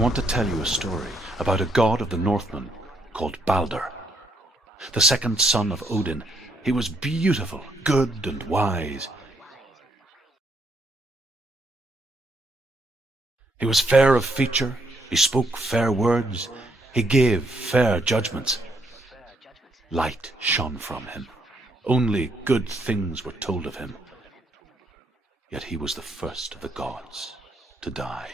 want to tell you a story about a god of the Northmen called Balder. The second son of Odin, he was beautiful, good and wise. He was fair of feature, he spoke fair words, he gave fair judgments. Light shone from him. Only good things were told of him. Yet he was the first of the gods to die.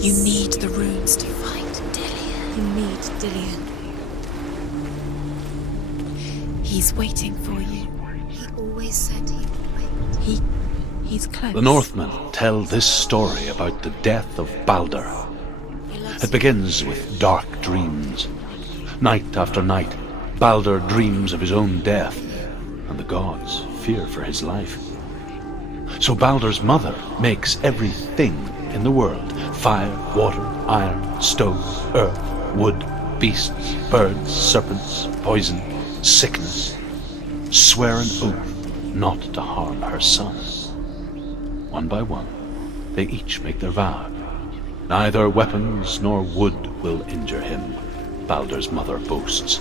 You need the runes to fight Dillion. You need Dillion. He's waiting for you. He always said he would wait. He's close. The Northmen tell this story about the death of Balder. It begins with dark dreams. Night after night, Balder dreams of his own death, and the gods fear for his life. So Balder's mother makes everything in the world: fire, water, iron, stone, earth, wood, beasts, birds, serpents, poison, sickness, swear an oath not to harm her son. One by one, they each make their vow. Neither weapons nor wood will injure him, Balder's mother boasts.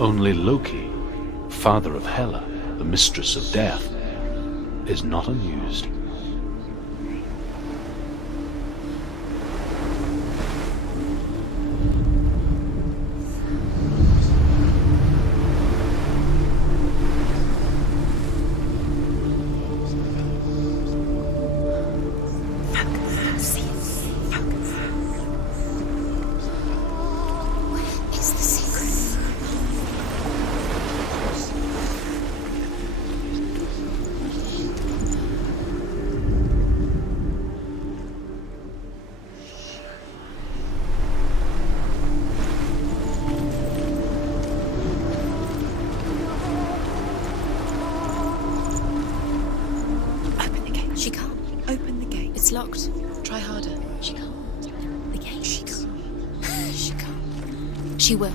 Only Loki, father of Hela, the mistress of death, is not amused. It's locked. Try harder. She can't. The gate. She can't. She can't. She will.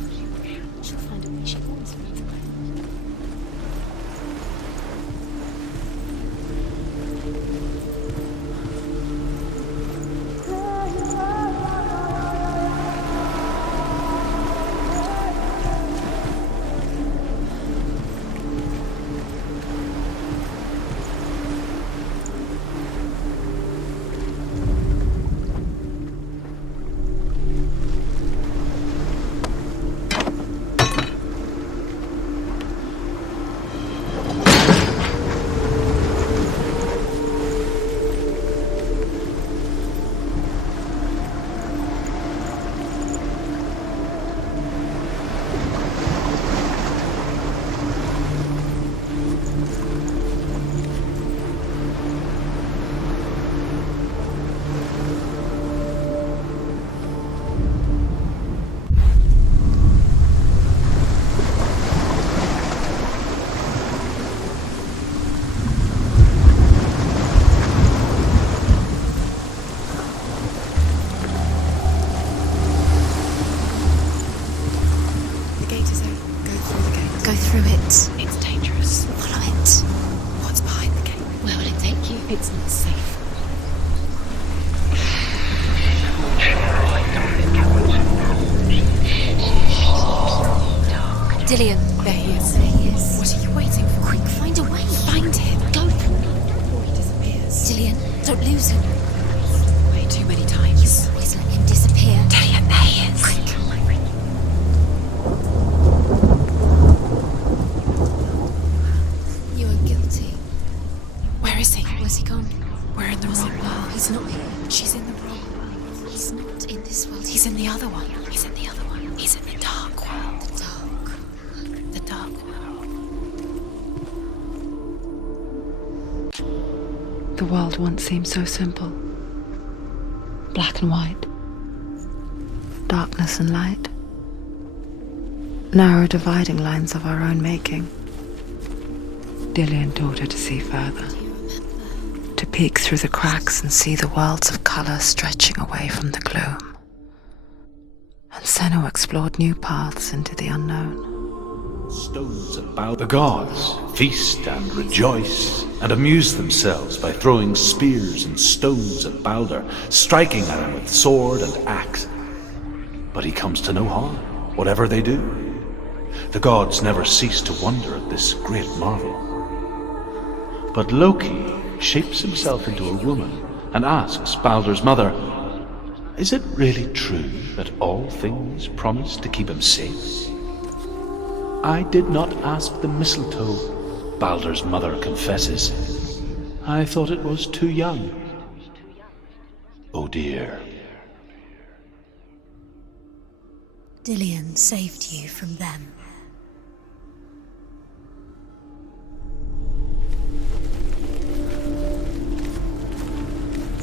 She'll find a way. She always finds a way. Go through it. It's dangerous. Follow it. What's behind the gate? Where will it take you? It's not safe. Dillian. There he is. There he is. What are you waiting for? Quick, find a way. Find him. Go. Before he disappears. Dillian, don't lose him. Way too many times. You always let him disappear. Dillian, there he is. Quick. Where's he gone? We're in the wrong world. He's not here. She's in the wrong world. He's not in this world. He's in the other one. He's in the other one. He's in the dark world. The dark. The dark world. The world once seemed so simple. Black and white. Darkness and light. Narrow dividing lines of our own making. Dillian taught her to see further. To peek through the cracks and see the worlds of colour stretching away from the gloom. And Senua explored new paths into the unknown. Stones about the gods feast and rejoice and amuse themselves by throwing spears and stones at Baldur, striking at him with sword and axe. But he comes to no harm, whatever they do. The gods never cease to wonder at this great marvel. But Loki shapes himself into a woman and asks Baldur's mother, "Is it really true that all things promise to keep him safe?" "I did not ask the mistletoe," Baldur's mother confesses. "I thought it was too young." Oh dear. Dillian saved you from them.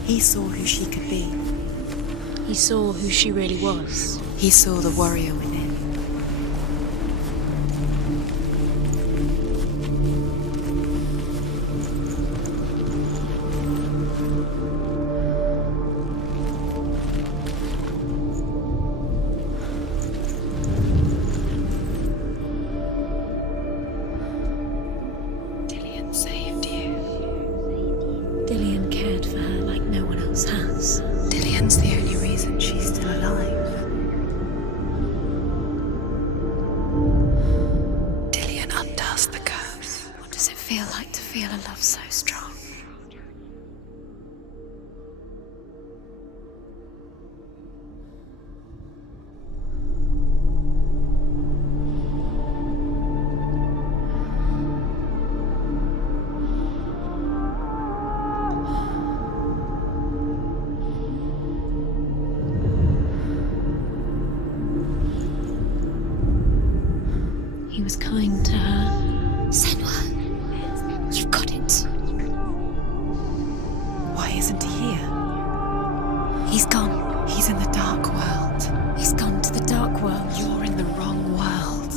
He saw who she could be. He saw who she really was. He saw the warrior within. Dillian saved you. Dillian cared for her like no one else has. Dillian's the only reason she's still alive. Dillian undoes the curse. What does it feel like to feel a love so strong? He was kind to her. Senua, you've got it. Why isn't he here? He's gone. He's in the dark world. He's gone to the dark world. You're in the wrong world.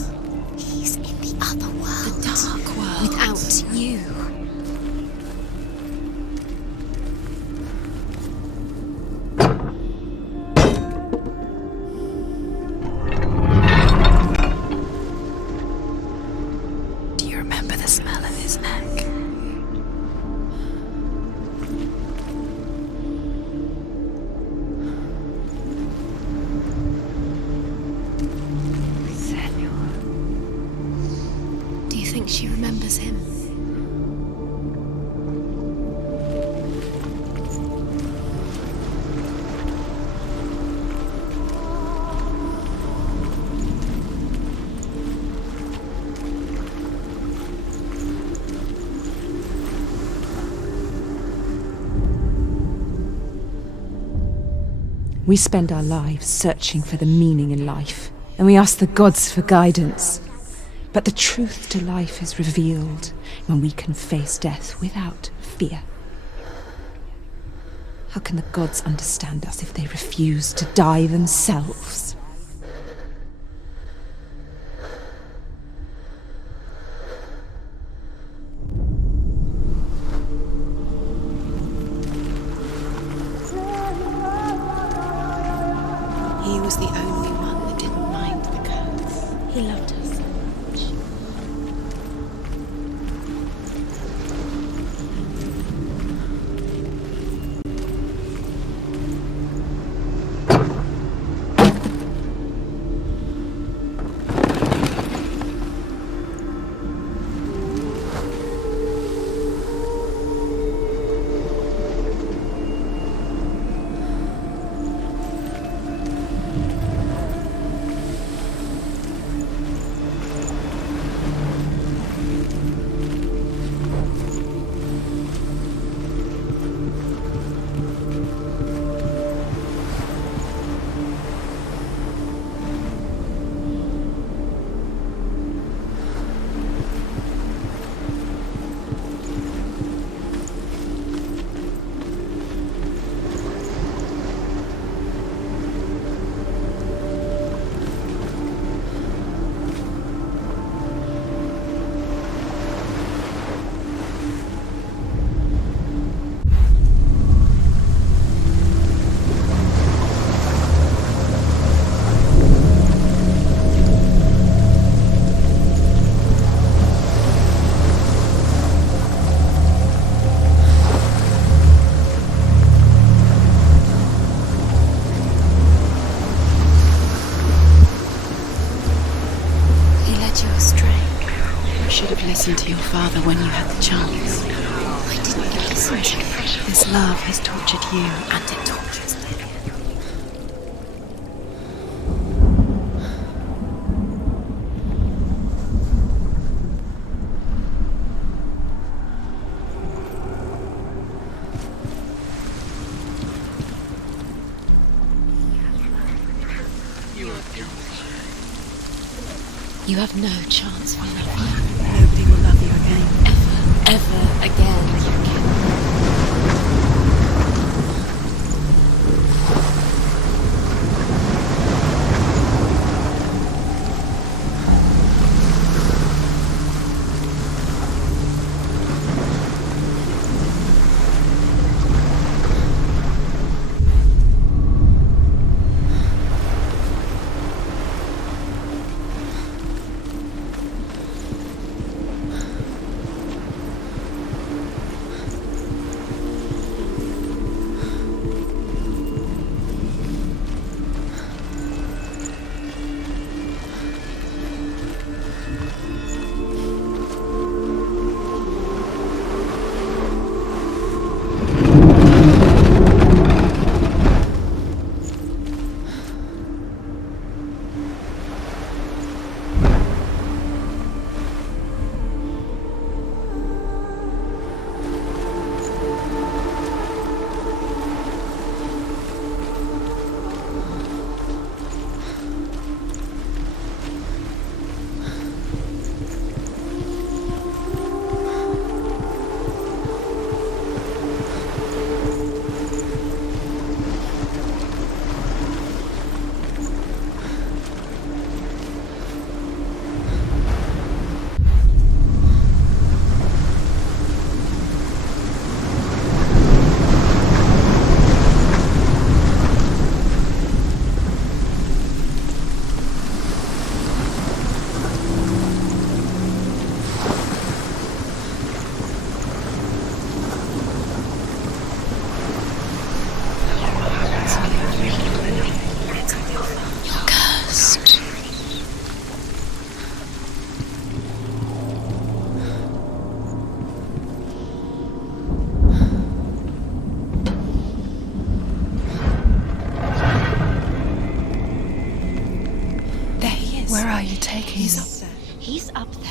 He's in the other world. The dark world. Without you. remember the smell of his neck. Senua. Do you think she remembers him? We spend our lives searching for the meaning in life, and we ask the gods for guidance. But the truth to life is revealed when we can face death without fear. How can the gods understand us if they refuse to die themselves? He was the only one that didn't mind the curse. He loved her so much. Listen to your father when you had the chance. Why didn't you listen to me? This love has tortured you, and it tortures Lillian. You have no chance for love. Nobody will love you again. Ever again.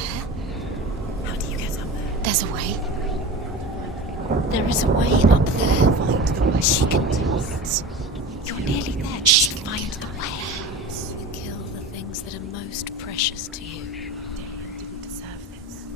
there. How do you get up there? There's a way. There is a way up there. Find the way. She can do it. You're nearly there. She can find the way. You kill the things that are most precious to you. Dillian didn't deserve this.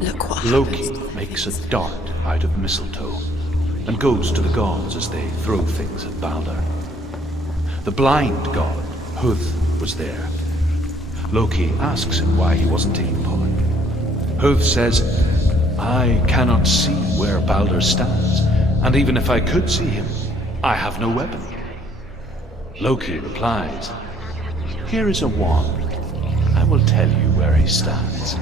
Look what Loki makes a dart out of mistletoe and goes to the gods as they throw things at Balder. The blind god, Huth, was there. Loki asks him why he wasn't taking part. Huth says, I cannot see where Balder stands, and even if I could see him, I have no weapon. Loki replies, here is a wand. I will tell you where he stands.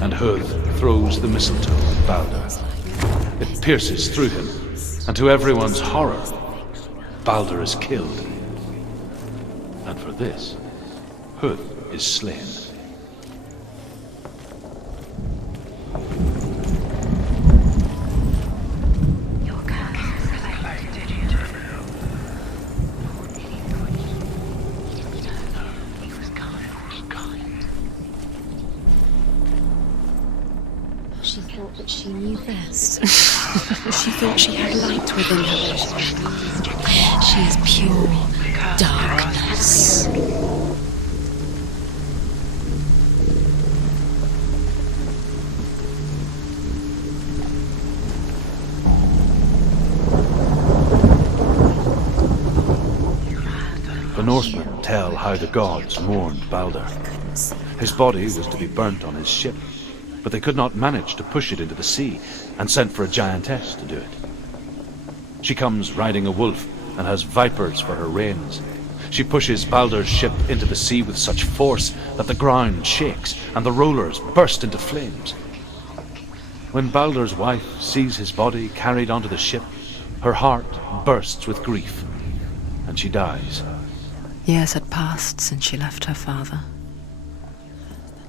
And Huth throws the mistletoe at Balder. It pierces through him, and to everyone's horror, Balder is killed. And for this, Huth is slain. She thought that she knew best. She thought she had light within her. She is pure darkness. The Northmen tell how the gods mourned Balder. His body was to be burnt on his ship, but they could not manage to push it into the sea, and sent for a giantess to do it. She comes riding a wolf and has vipers for her reins. She pushes Balder's ship into the sea with such force that the ground shakes and the rollers burst into flames. When Balder's wife sees his body carried onto the ship, her heart bursts with grief, and she dies. Years had passed since she left her father.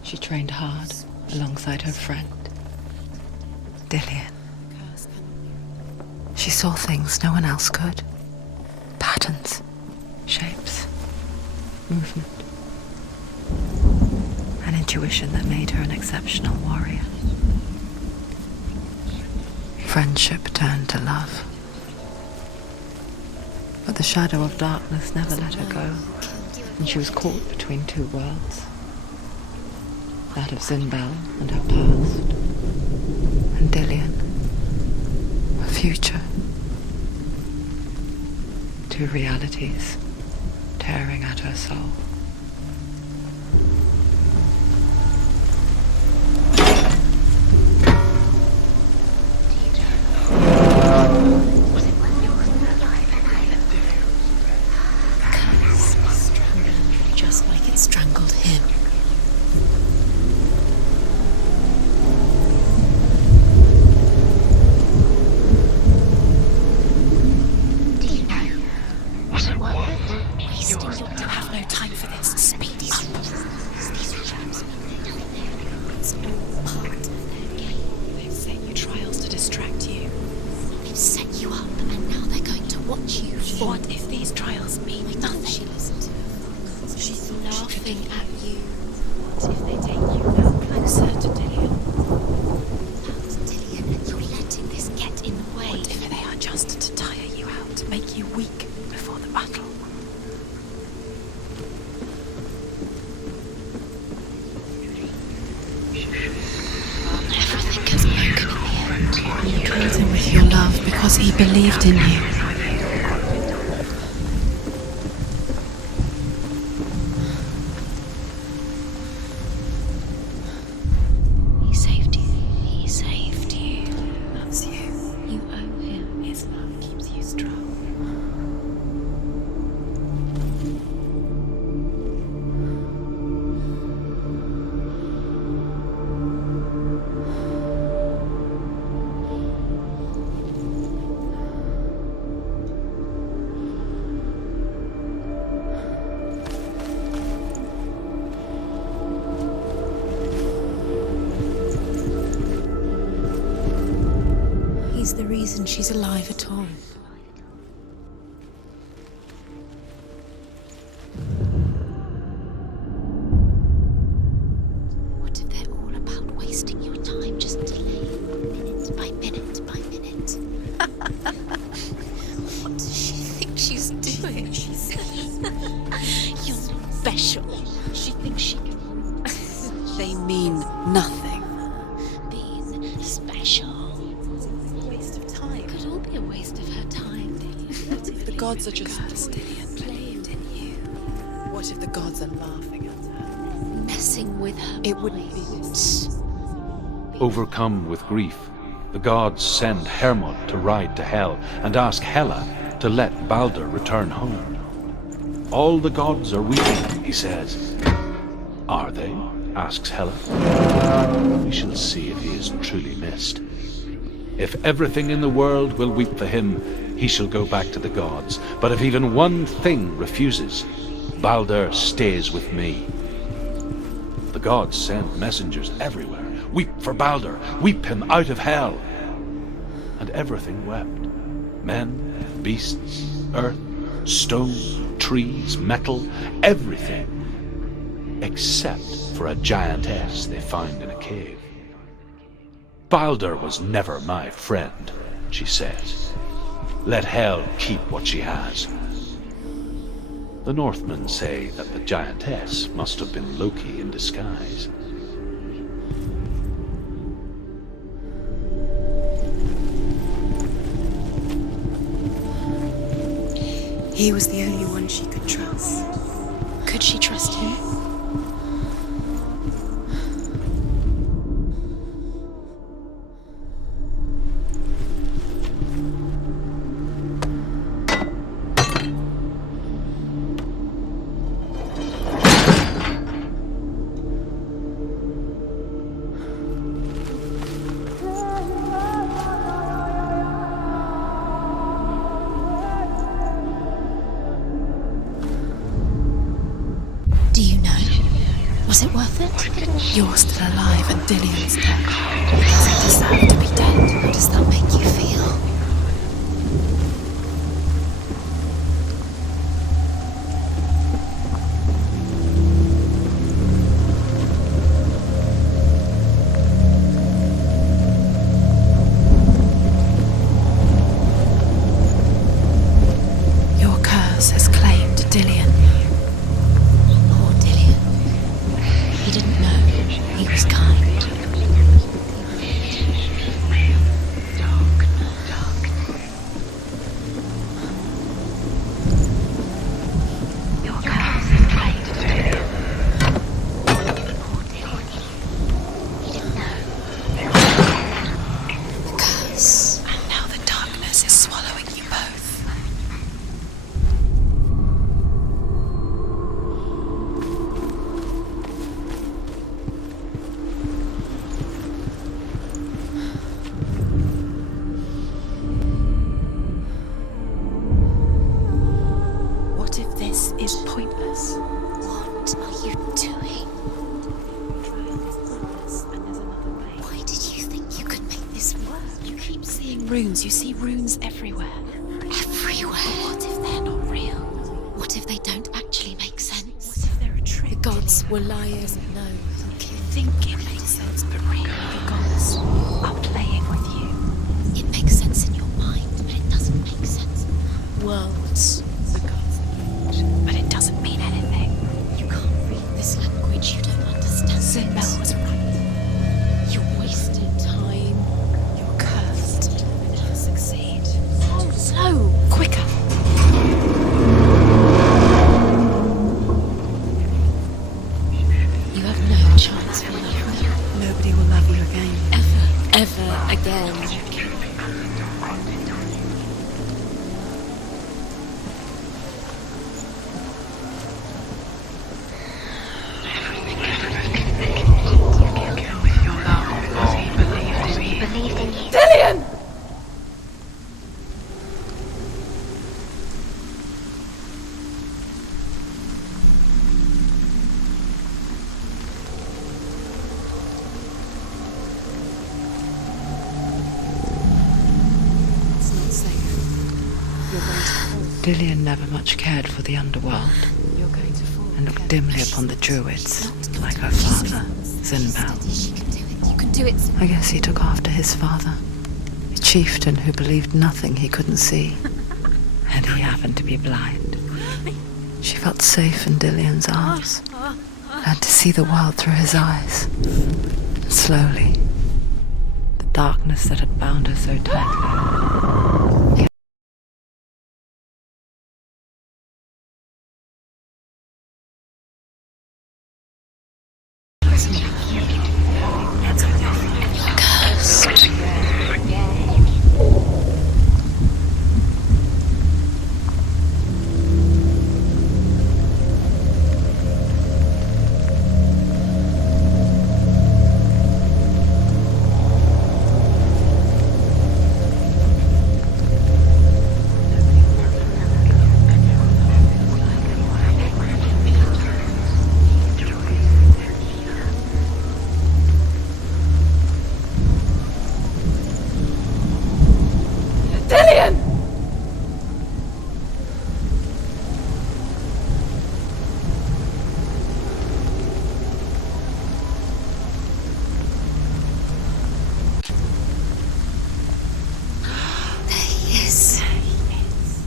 She trained hard alongside her friend, Dillian. She saw things no one else could. Patterns, shapes, movement. An intuition that made her an exceptional warrior. Friendship turned to love. But the shadow of darkness never let her go, and she was caught between two worlds. That of Zinbel and her past, and Dillian, her future. Two realities tearing at her soul. Just like it strangled him. You have no time for this. Speed up. It's all part of their game. They've set you trials to distract you. They've set you up, and now they're going to watch you. What if these trials mean nothing? She listened to her. She's laughing at you. What if they take you now closer to Dillian? Dillian, you're letting this get in the way. What if they are just to tire you out, to make you weak before the battle? Everything gets broken in the end. You killed him with your love because he believed in you. He saved you. He saved you. That's you. You owe him. His love keeps you strong. reason she's alive at all. What if they're all about wasting your time, just delaying minute by minute by minute? What does she think she's doing? You're special. She thinks she can. They mean nothing. Being special. Waste of time. Could all be a waste of her time. What if the gods are just Dillian believed in you? What if the gods are laughing at her? Messing with her. It wouldn't be this. Overcome with grief, the gods send Hermod to ride to Hell and ask Hela to let Balder return home. All the gods are weeping, he says. Are they? Asks Hela. We shall see if he is truly missed. If everything in the world will weep for him, he shall go back to the gods. But if even one thing refuses, Balder stays with me. The gods send messengers everywhere. Weep for Balder, weep him out of Hell. And everything wept. Men, beasts, earth, stone, trees, metal, everything. Except for a giantess they find in a cave. Balder was never my friend, she says. Let Hel keep what she has. The Northmen say that the giantess must have been Loki in disguise. He was the only one she could trust. Could she trust him? Was it worth it? You're still alive and Dillian's dead. He doesn't deserve to be dead. How does that make you feel? Your curse has claimed Dillian. He didn't know. He was kind. Your curse is claimed to him. Poor Dillian. He didn't know. The curse. And now the darkness is swallowing you both. What if this is pointless? What are you doing? Why did you think you could make this work? You keep seeing runes. You see runes everywhere. Everywhere. What if they're not real? What if they don't actually make sense? What if they're a trick? The gods were lying. No. You think it makes sense, but really the gods are playing with you. It makes sense in your mind, but it doesn't make sense. Worlds. The gods mean, but it doesn't mean anything. You can't read this language. You don't understand. Sinbel was right. You're wasting time. You're cursed. You'll never succeed. Slow, quicker. You have no chance for love. Nobody will love you again. Ever again. Dillion never much cared for the underworld You're going to fall. and looked dimly upon the druids, like her father, Zinbel. She can do it. You can do it. I guess he took after his father, a chieftain who believed nothing he couldn't see, and he happened to be blind. She felt safe in Dillion's arms, learned to see the world through his eyes. And slowly, the darkness that had bound her so tightly.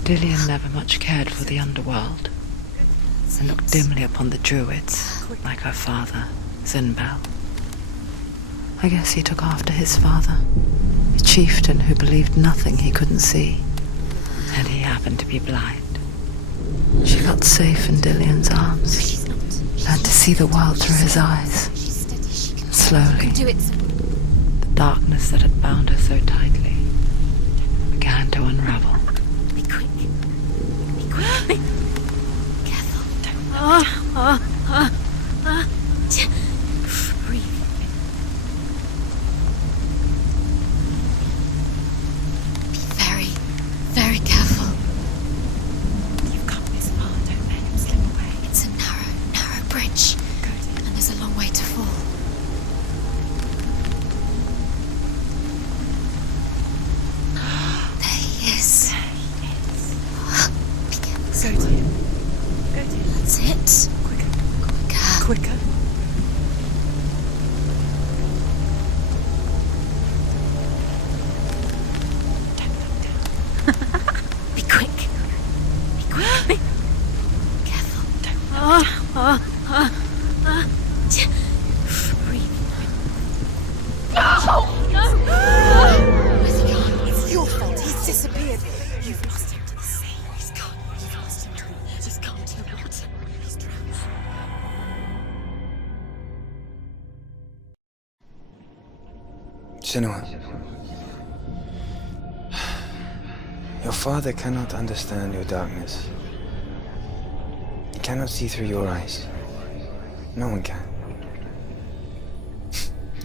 Dillion never much cared for the underworld and looked dimly upon the druids, like her father, Zinbel. I guess he took after his father, a chieftain who believed nothing he couldn't see, and he happened to be blind. She felt safe in Dillion's arms, learned to see the world through his eyes. And slowly, Do it. the darkness that had bound her so tightly began to unravel. Be quick. Be quick. Careful. Breathe. Be very, very careful. You've come this far, don't let him slip away. It's a narrow bridge. Good. And there's a long way to fall. There he is. Be careful. Go to him. Go to him. That's it. Quicker. Quicker. Be quick. Be quick. Careful. Breathe. Where's he gone? It's your fault. He's disappeared. You've lost him to the sea. He's gone. You've lost him to the He's gone to the water. He's drowned. Senua, your father cannot understand your darkness. He cannot see through your eyes. No one can.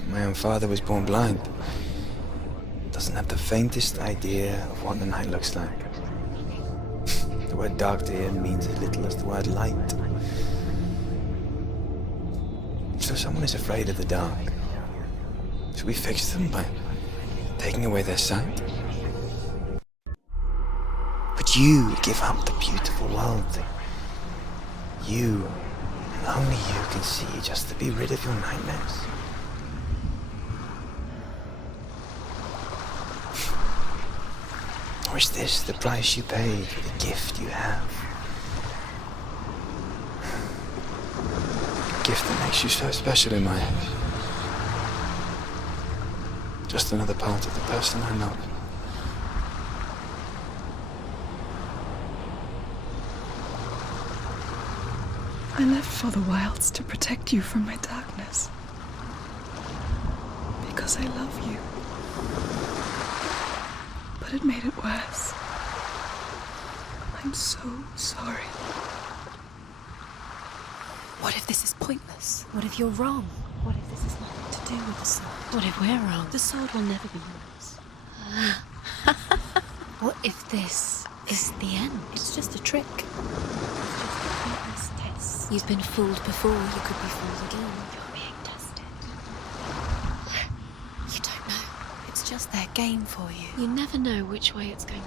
My own father was born blind. Doesn't have the faintest idea of what the night looks like. The word dark to him means as little as the word light. So someone is afraid of the dark. Should we fix them by taking away their sight? But you give up the beautiful world that you, and only you, can see just to be rid of your nightmares. Or is this the price you paid for the gift you have? A gift that makes you so special in my eyes. Just another part of the person I love. I left for the wilds to protect you from my darkness. Because I love you. But it made it worse. I'm so sorry. What if this is pointless? What if you're wrong? What if this has nothing to do with the sword? What if we're wrong? The sword will never be yours. What if this is the end? It's just a trick. It's just a pointless test. You've been fooled before, you could be fooled again. You're being tested. You don't know. It's just their game for you. You never know which way it's going.